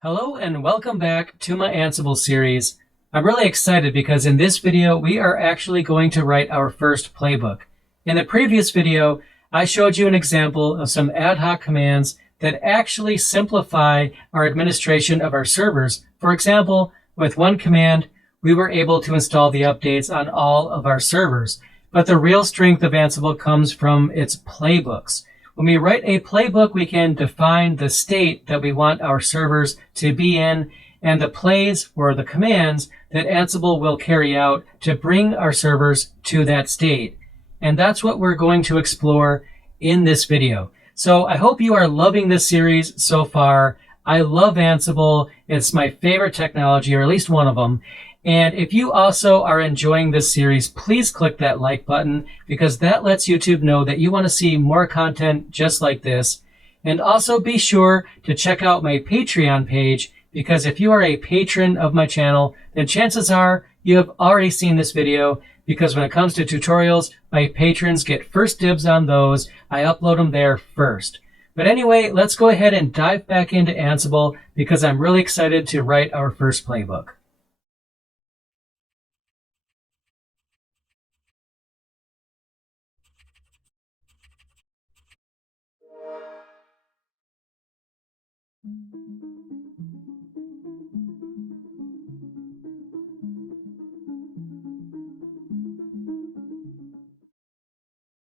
Hello and welcome back to my Ansible series. I'm really excited because in this video we are actually going to write our first playbook. In the previous video, I showed you an example of some ad hoc commands that actually simplify our administration of our servers. For example, with one command, we were able to install the updates on all of our servers. But the real strength of Ansible comes from its playbooks. When we write a playbook, we can define the state that we want our servers to be in and the plays or the commands that Ansible will carry out to bring our servers to that state. And that's what we're going to explore in this video. So I hope you are loving this series so far. I love Ansible. It's my favorite technology, or at least one of them. And if you also are enjoying this series, please click that like button because that lets YouTube know that you want to see more content just like this. And also be sure to check out my Patreon page because if you are a patron of my channel, then chances are you have already seen this video because when it comes to tutorials, my patrons get first dibs on those. I upload them there first. But anyway, let's go ahead and dive back into Ansible because I'm really excited to write our first playbook.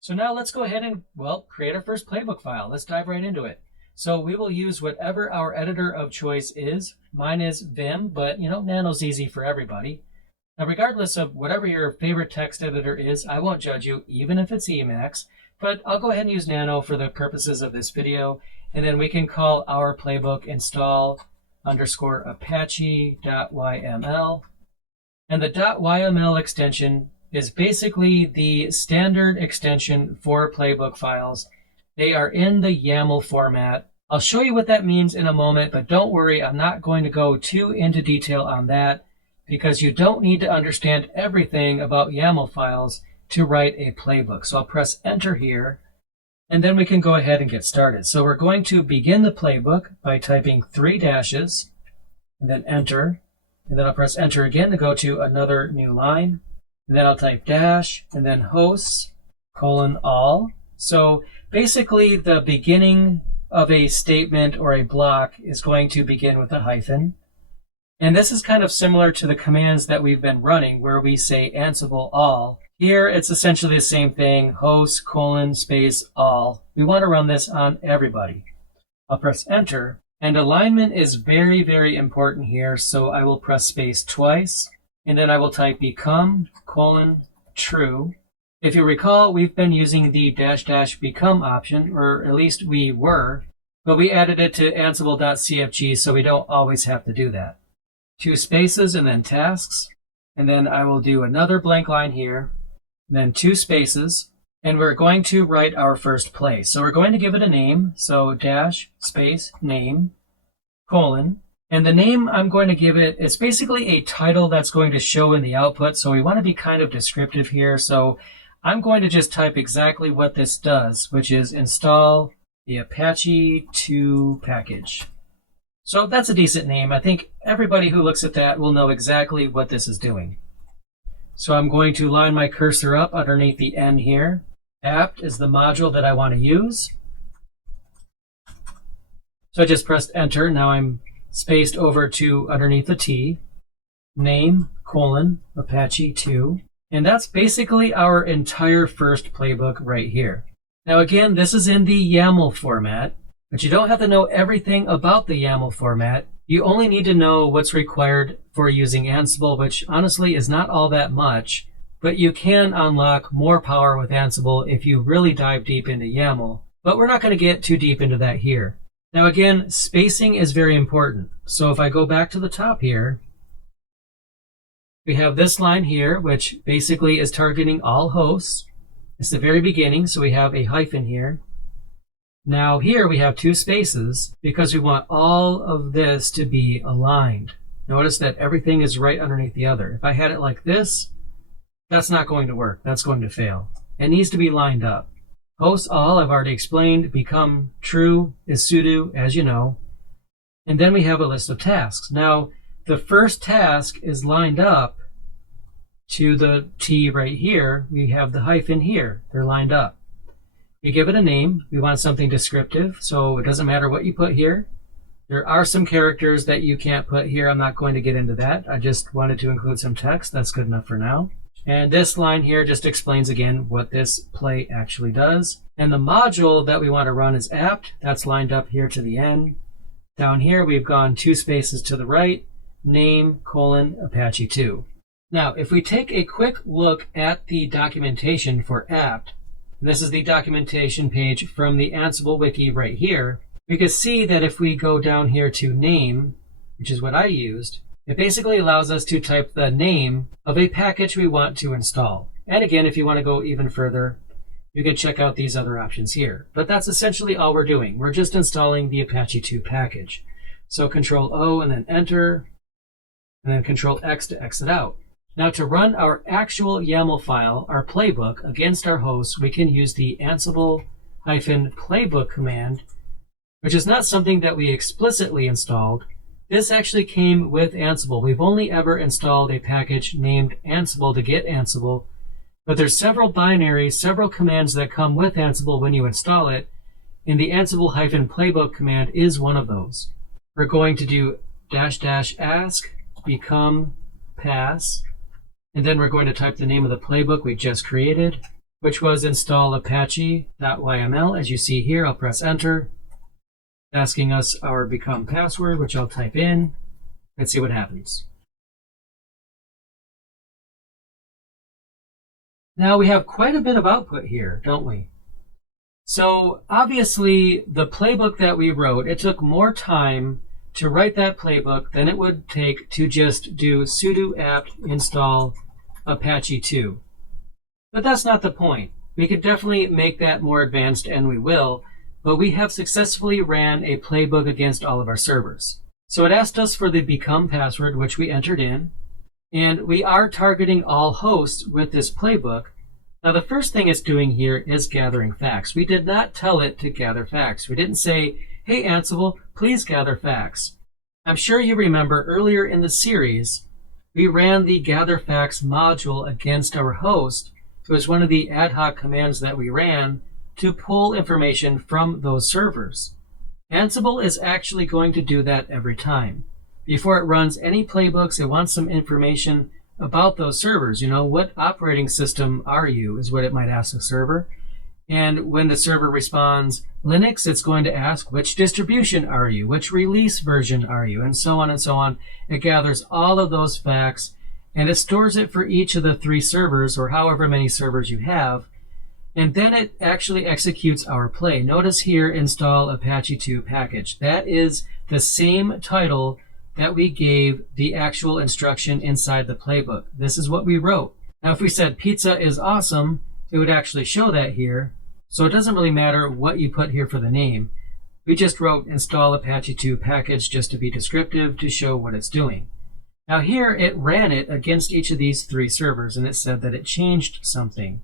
So now let's go ahead and, create our first playbook file. Let's dive right into it. So we will use whatever our editor of choice is. Mine is Vim, but Nano's easy for everybody. Now, regardless of whatever your favorite text editor is, I won't judge you, even if it's Emacs, but I'll go ahead and use Nano for the purposes of this video. And then we can call our playbook install_apache.yml. And the .yml extension is basically the standard extension for playbook files. They are in the YAML format. I'll show you what that means in a moment, but don't worry, I'm not going to go too into detail on that because you don't need to understand everything about YAML files to write a playbook. So I'll press enter here, and then we can go ahead and get started. So we're going to begin the playbook by typing 3 dashes, and then enter, and then I'll press enter again to go to another new line. And then I'll type dash and then hosts :all. So basically the beginning of a statement or a block is going to begin with a hyphen. And this is kind of similar to the commands that we've been running where we say Ansible all. Here it's essentially the same thing, hosts : all. We want to run this on everybody. I'll press enter, and alignment is very, very important here. So I will press space twice. And then I will type become : true. If you recall, we've been using the -- become option, or at least we were, but we added it to ansible.cfg, so we don't always have to do that. 2 spaces and then tasks. And then I will do another blank line here, then 2 spaces, and we're going to write our first play. So we're going to give it a name, so --name, : and the name I'm going to give it's basically a title that's going to show in the output. So we want to be kind of descriptive here. So I'm going to just type exactly what this does, which is install the Apache 2 package. So that's a decent name. I think everybody who looks at that will know exactly what this is doing. So I'm going to line my cursor up underneath the N here. Apt is the module that I want to use. So I just pressed enter. Now I'm spaced over to underneath the T, name : Apache 2. And that's basically our entire first playbook right here. Now again, this is in the YAML format, but you don't have to know everything about the YAML format. You only need to know what's required for using Ansible, which honestly is not all that much, but you can unlock more power with Ansible if you really dive deep into YAML. But we're not going to get too deep into that here. Now again, spacing is very important. So if I go back to the top here, we have this line here, which basically is targeting all hosts. It's the very beginning, so we have a hyphen here. Now here we have 2 spaces because we want all of this to be aligned. Notice that everything is right underneath the other. If I had it like this, that's not going to work. That's going to fail. It needs to be lined up. Hosts all, I've already explained. Become true is sudo, as you know. And then we have a list of tasks. Now, the first task is lined up to the T right here. We have the hyphen here. They're lined up. We give it a name. We want something descriptive, so it doesn't matter what you put here. There are some characters that you can't put here. I'm not going to get into that. I just wanted to include some text. That's good enough for now. And this line here just explains again what this play actually does. And the module that we want to run is apt. That's lined up here to the end. Down here, we've gone 2 spaces to the right, name, Apache 2. Now, if we take a quick look at the documentation for apt, and this is the documentation page from the Ansible wiki right here, we can see that if we go down here to name, which is what I used, it basically allows us to type the name of a package we want to install. And again, if you want to go even further, you can check out these other options here. But that's essentially all we're doing. We're just installing the Apache 2 package. So Control O and then Enter, and then Control X to exit out. Now to run our actual YAML file, our playbook, against our host, we can use the Ansible-playbook command, which is not something that we explicitly installed. This actually came with Ansible. We've only ever installed a package named Ansible to get Ansible, but there's several binaries, several commands that come with Ansible when you install it, and the Ansible-playbook command is one of those. We're going to do --ask become pass, and then we're going to type the name of the playbook we just created, which was install apache.yml. As you see here, I'll press enter, asking us our become password, which I'll type in. Let's see what happens. Now we have quite a bit of output here, don't we? So obviously the playbook that we wrote, it took more time to write that playbook than it would take to just do sudo apt install Apache 2. But that's not the point. We could definitely make that more advanced, and we will, but we have successfully ran a playbook against all of our servers. So it asked us for the become password, which we entered in, and we are targeting all hosts with this playbook. Now the first thing it's doing here is gathering facts. We did not tell it to gather facts. We didn't say, hey Ansible, please gather facts. I'm sure you remember earlier in the series, we ran the gather facts module against our host. It was one of the ad hoc commands that we ran to pull information from those servers. Ansible is actually going to do that every time. Before it runs any playbooks, it wants some information about those servers. You know, what operating system are you, is what it might ask the server. And when the server responds Linux, it's going to ask, which distribution are you? Which release version are you? And so on and so on. It gathers all of those facts, and it stores it for each of the 3 servers, or however many servers you have. And then it actually executes our play. Notice here, install Apache 2 package. That is the same title that we gave the actual instruction inside the playbook. This is what we wrote. Now, if we said pizza is awesome, it would actually show that here. So it doesn't really matter what you put here for the name. We just wrote install Apache 2 package just to be descriptive to show what it's doing. Now here it ran it against each of these 3 servers, and it said that it changed something.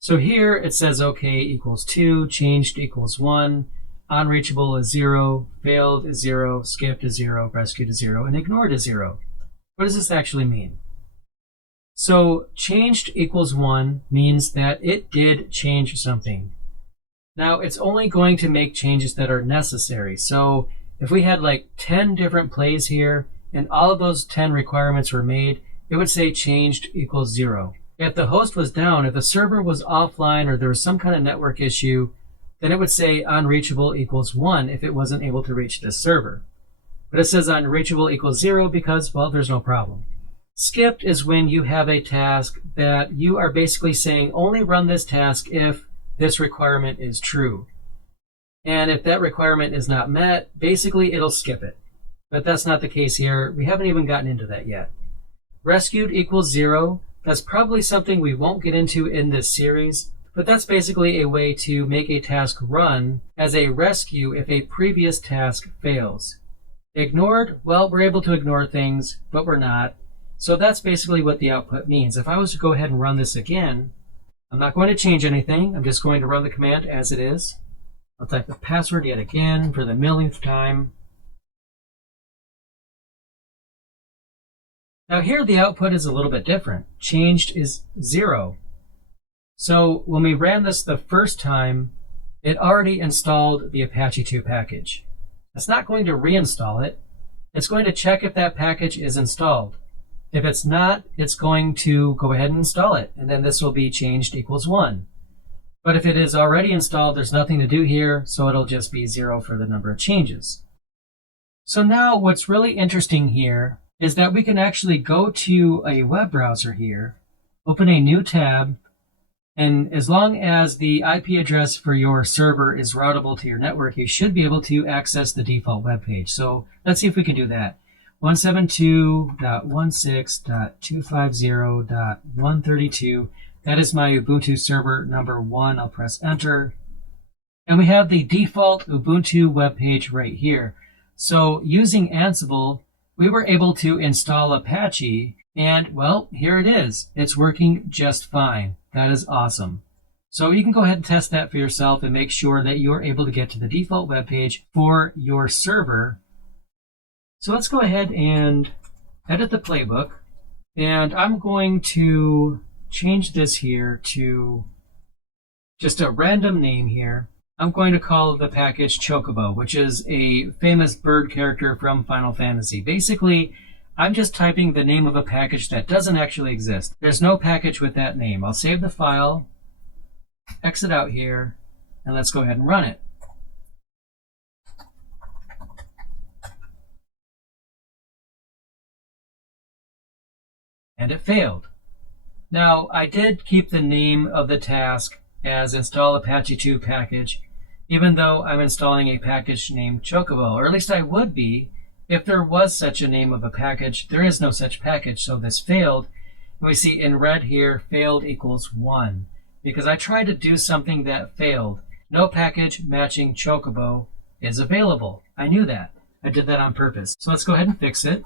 So here it says OK equals 2, changed equals 1, unreachable is 0, failed is 0, skipped is 0, rescued is 0, and ignored is 0. What does this actually mean? So changed equals 1 means that it did change something. Now it's only going to make changes that are necessary. So if we had like 10 different plays here and all of those 10 requirements were made, it would say changed equals 0. If the host was down, if the server was offline, or there was some kind of network issue, then it would say unreachable equals 1 if it wasn't able to reach this server. But it says unreachable equals 0 because, well, there's no problem. Skipped is when you have a task that you are basically saying only run this task if this requirement is true. And if that requirement is not met, basically it'll skip it. But that's not the case here. We haven't even gotten into that yet. Rescued equals 0. That's probably something we won't get into in this series, but that's basically a way to make a task run as a rescue if a previous task fails. Ignored, well, we're able to ignore things, but we're not. So that's basically what the output means. If I was to go ahead and run this again, I'm not going to change anything. I'm just going to run the command as it is. I'll type the password yet again for the millionth time. Now here the output is a little bit different. Changed is 0. So when we ran this the first time, it already installed the Apache 2 package. It's not going to reinstall it. It's going to check if that package is installed. If it's not, it's going to go ahead and install it, and then this will be changed equals 1. But if it is already installed, there's nothing to do here, so it'll just be 0 for the number of changes. So now what's really interesting here is that we can actually go to a web browser here, open a new tab, and as long as the IP address for your server is routable to your network, you should be able to access the default web page. So let's see if we can do that. 172.16.250.132. That is my Ubuntu server number 1. I'll press enter. And we have the default Ubuntu web page right here. So using Ansible, we were able to install Apache, and well, here it is. It's working just fine. That is awesome. So you can go ahead and test that for yourself and make sure that you're able to get to the default web page for your server. So let's go ahead and edit the playbook. And I'm going to change this here to just a random name here. I'm going to call the package Chocobo, which is a famous bird character from Final Fantasy. Basically, I'm just typing the name of a package that doesn't actually exist. There's no package with that name. I'll save the file, exit out here, and let's go ahead and run it. And it failed. Now, I did keep the name of the task as install Apache 2 package, even though I'm installing a package named Chocobo, or at least I would be if there was such a name of a package. There is no such package, so this failed. And we see in red here, failed equals 1, because I tried to do something that failed. No package matching Chocobo is available. I knew that. I did that on purpose. So let's go ahead and fix it.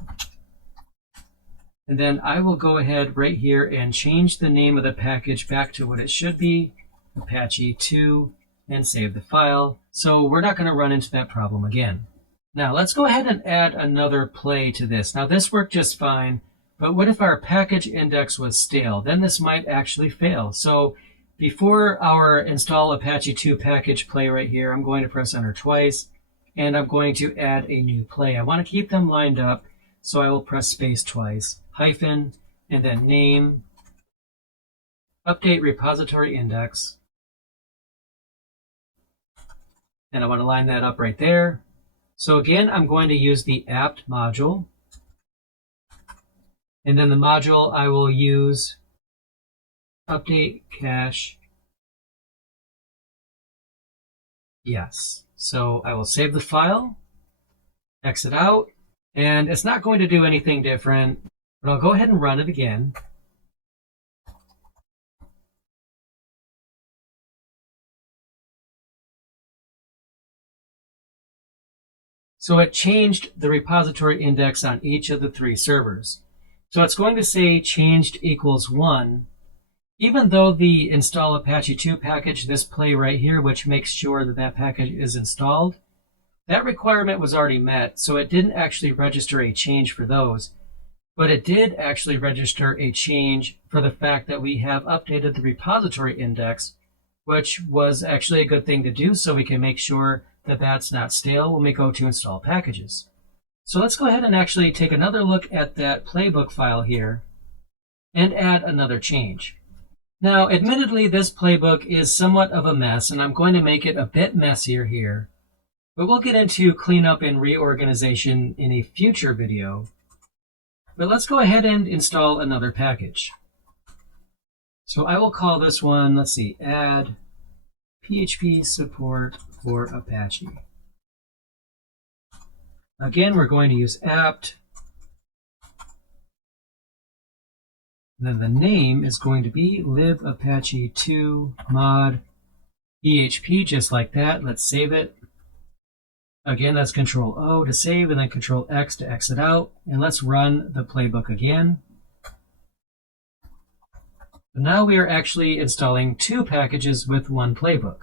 And then I will go ahead right here and change the name of the package back to what it should be, Apache 2, and save the file. So we're not going to run into that problem again. Now let's go ahead and add another play to this. Now this worked just fine, but what if our package index was stale? Then this might actually fail. So before our install Apache 2 package play right here, I'm going to press enter twice, and I'm going to add a new play. I want to keep them lined up, so I will press space twice, hyphen, and then name, update repository index. And I want to line that up right there. So again, I'm going to use the apt module. And then the module I will use update cache. Yes. So I will save the file, exit out, and it's not going to do anything different, but I'll go ahead and run it again. So it changed the repository index on each of the 3 servers. So it's going to say changed equals 1, even though the install Apache 2 package, this play right here, which makes sure that that package is installed, that requirement was already met, so it didn't actually register a change for those. But it did actually register a change for the fact that we have updated the repository index, which was actually a good thing to do, so we can make sure that that's not stale when we go to install packages. So let's go ahead and actually take another look at that playbook file here and add another change. Now, admittedly, this playbook is somewhat of a mess, and I'm going to make it a bit messier here. But we'll get into cleanup and reorganization in a future video. But let's go ahead and install another package. So I will call this one, let's see, add PHP support for Apache. Again, we're going to use apt. And then the name is going to be libapache2 mod PHP, just like that. Let's save it. Again, that's Control O to save, and then Control X to exit out. And let's run the playbook again. So now we are actually installing 2 packages with 1 playbook.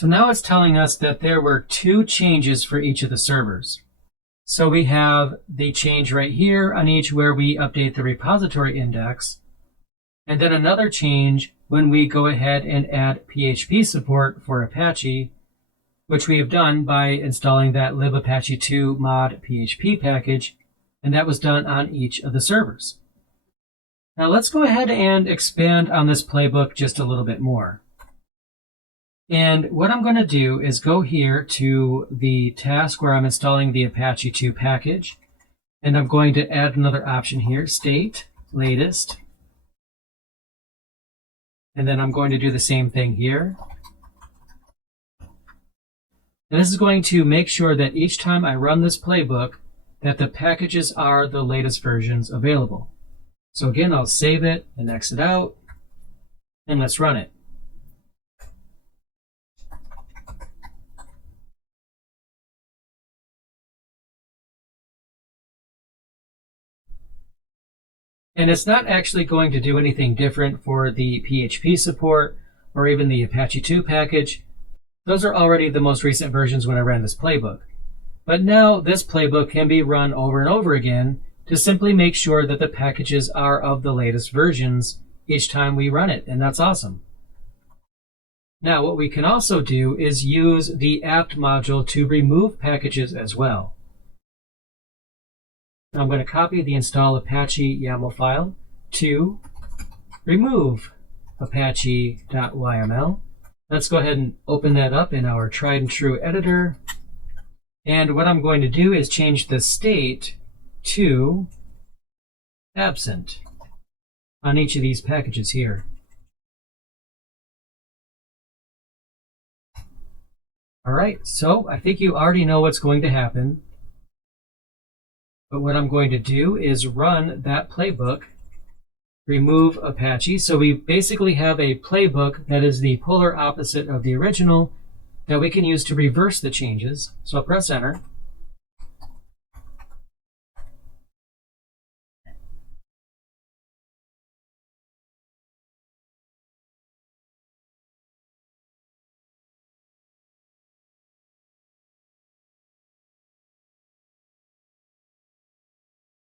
So now it's telling us that there were 2 changes for each of the servers. So we have the change right here on each where we update the repository index, and then another change when we go ahead and add PHP support for Apache, which we have done by installing that libapache2 mod PHP package, and that was done on each of the servers. Now let's go ahead and expand on this playbook just a little bit more. And what I'm going to do is go here to the task where I'm installing the Apache 2 package, and I'm going to add another option here, state latest. And then I'm going to do the same thing here. And this is going to make sure that each time I run this playbook, that the packages are the latest versions available. So again, I'll save it and exit out, and let's run it. And it's not actually going to do anything different for the PHP support or even the Apache 2 package. Those are already the most recent versions when I ran this playbook. But now this playbook can be run over and over again to simply make sure that the packages are of the latest versions each time we run it, and that's awesome. Now what we can also do is use the apt module to remove packages as well. I'm going to copy the install Apache YAML file to remove apache.yml. Let's go ahead and open that up in our tried and true editor. And what I'm going to do is change the state to absent on each of these packages here. All right, so I think you already know what's going to happen. But what I'm going to do is run that playbook, remove Apache. So we basically have a playbook that is the polar opposite of the original that we can use to reverse the changes. So I'll press enter.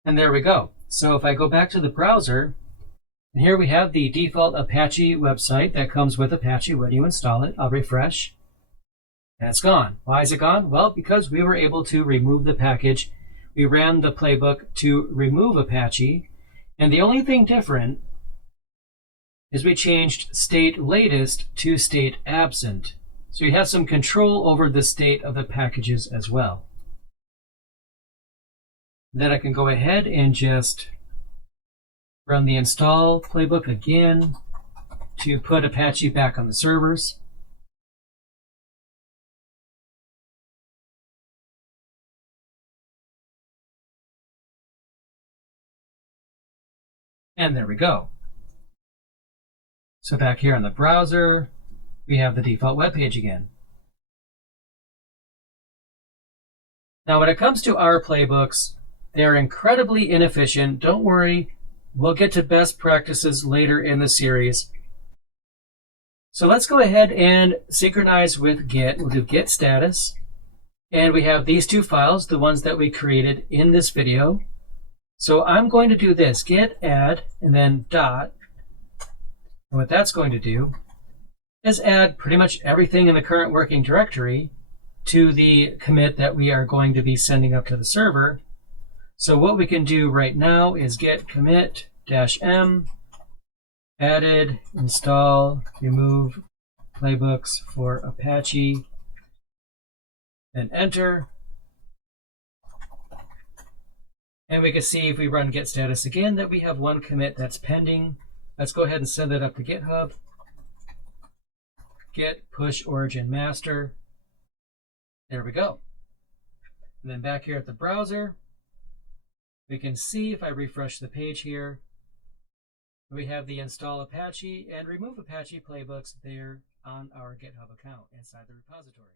And there we go. So if I go back to the browser, and here we have the default Apache website that comes with Apache when you install it. I'll refresh, and it's gone. Why is it gone? Well, because we were able to remove the package. We ran the playbook to remove Apache, and the only thing different is we changed state latest to state absent. So you have some control over the state of the packages as well. Then I can go ahead and just run the install playbook again to put Apache back on the servers. And there we go. So back here on the browser, we have the default web page again. Now when it comes to our playbooks, they're incredibly inefficient. Don't worry, we'll get to best practices later in the series. So let's go ahead and synchronize with Git. We'll do git status. And we have these 2 files, the ones that we created in this video. So I'm going to do this, git add, and then dot. And what that's going to do is add pretty much everything in the current working directory to the commit that we are going to be sending up to the server. So what we can do right now is git commit -m added install remove playbooks for Apache, then enter. And we can see if we run git status again that we have 1 commit that's pending. Let's go ahead and send that up to GitHub. Git push origin master. There we go. And then back here at the browser, we can see if I refresh the page here, we have the install Apache and remove Apache playbooks there on our GitHub account inside the repository.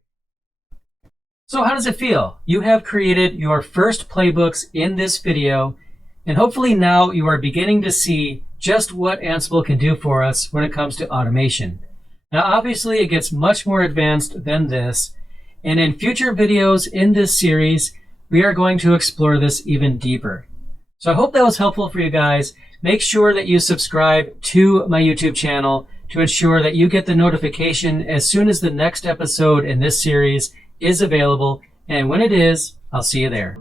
So how does it feel? You have created your first playbooks in this video, and hopefully now you are beginning to see just what Ansible can do for us when it comes to automation. Now, obviously, it gets much more advanced than this, and in future videos in this series, we are going to explore this even deeper. So I hope that was helpful for you guys. Make sure that you subscribe to my YouTube channel to ensure that you get the notification as soon as the next episode in this series is available. And when it is, I'll see you there.